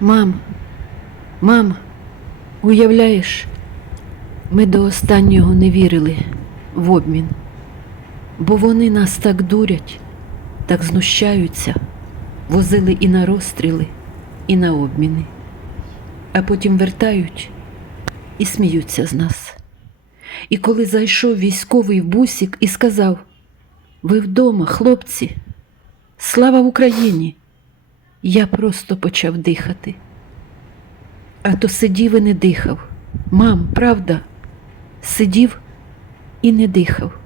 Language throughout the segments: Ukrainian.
Мам, мам, уявляєш, ми до останнього не вірили в обмін, бо вони нас так дурять, так знущаються, возили і на розстріли, і на обміни, а потім вертають і сміються з нас. І коли зайшов військовий в бусік і сказав: Ви вдома, хлопці, слава Україні! Я просто почав дихати. А то сидів і не дихав. Мам, правда, сидів і не дихав.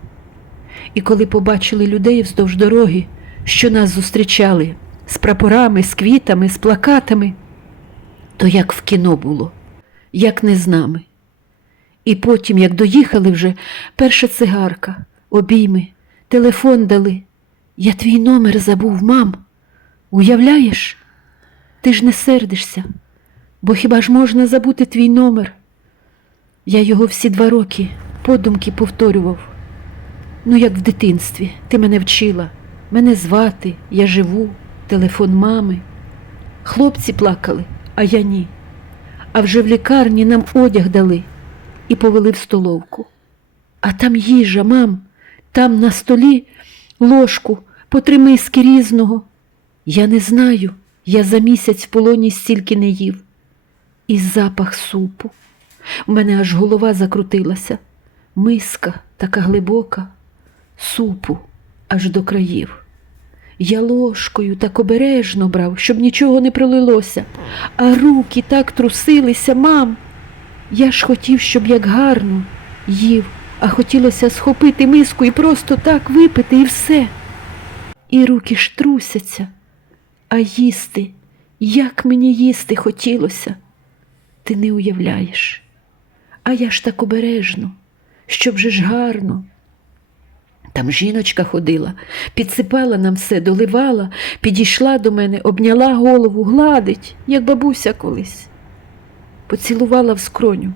І коли побачили людей вздовж дороги, що нас зустрічали з прапорами, з квітами, з плакатами, то як в кіно було, як не з нами. І потім, як доїхали вже, перша цигарка, обійми, телефон дали. Я твій номер забув, мам. Уявляєш? Ти ж не сердишся, бо хіба ж можна забути твій номер? Я його всі два роки подумки повторював. Ну, як в дитинстві, ти мене вчила, мене звати, я живу, телефон мами. Хлопці плакали, а я ні. А вже в лікарні нам одяг дали і повели в столовку. А там їжа, мам, там на столі ложку, по три миски різного. Я не знаю, я за місяць в полоні стільки не їв. І запах супу. У мене аж голова закрутилася. Миска така глибока, супу аж до країв. Я ложкою так обережно брав, щоб нічого не пролилося, а руки так трусилися, мам. Я ж хотів, щоб як гарно їв, а хотілося схопити миску і просто так випити і все. І руки ж трусяться, а їсти, як мені їсти хотілося, ти не уявляєш. А я ж так обережно, щоб же ж гарно. Там жіночка ходила, підсипала нам все, доливала, підійшла до мене, обняла голову, гладить, як бабуся колись. Поцілувала в скроню.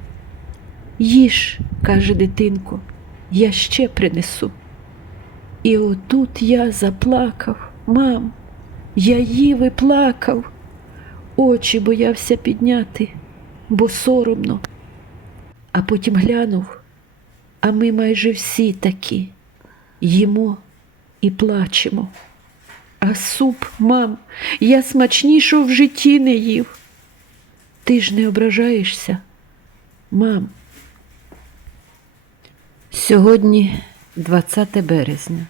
Їж, каже дитинко, я ще принесу. І отут я заплакав, мам, я їв і плакав, очі боявся підняти, бо соромно. А потім глянув, а ми майже всі такі їмо і плачемо. А суп, мам, я смачнішого в житті не їв. Ти ж не ображаєшся, мам. Сьогодні 20 березня.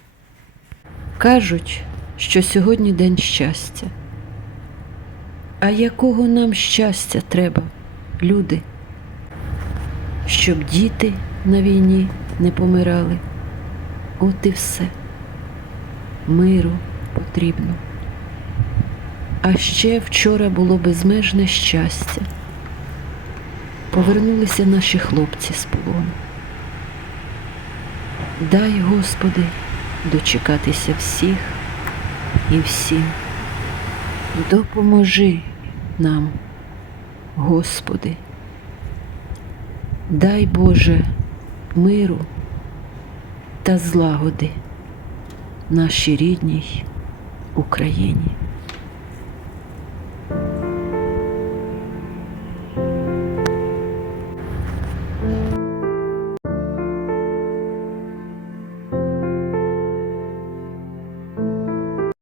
Кажуть, що сьогодні день щастя. А якого нам щастя треба, люди? Щоб діти на війні не помирали. От і все. Миру потрібно. А ще вчора було безмежне щастя. Повернулися наші хлопці з полону. Дай, Господи, дочекатися всіх і всім. Допоможи нам, Господи. Дай Боже миру та злагоди нашій рідній Україні.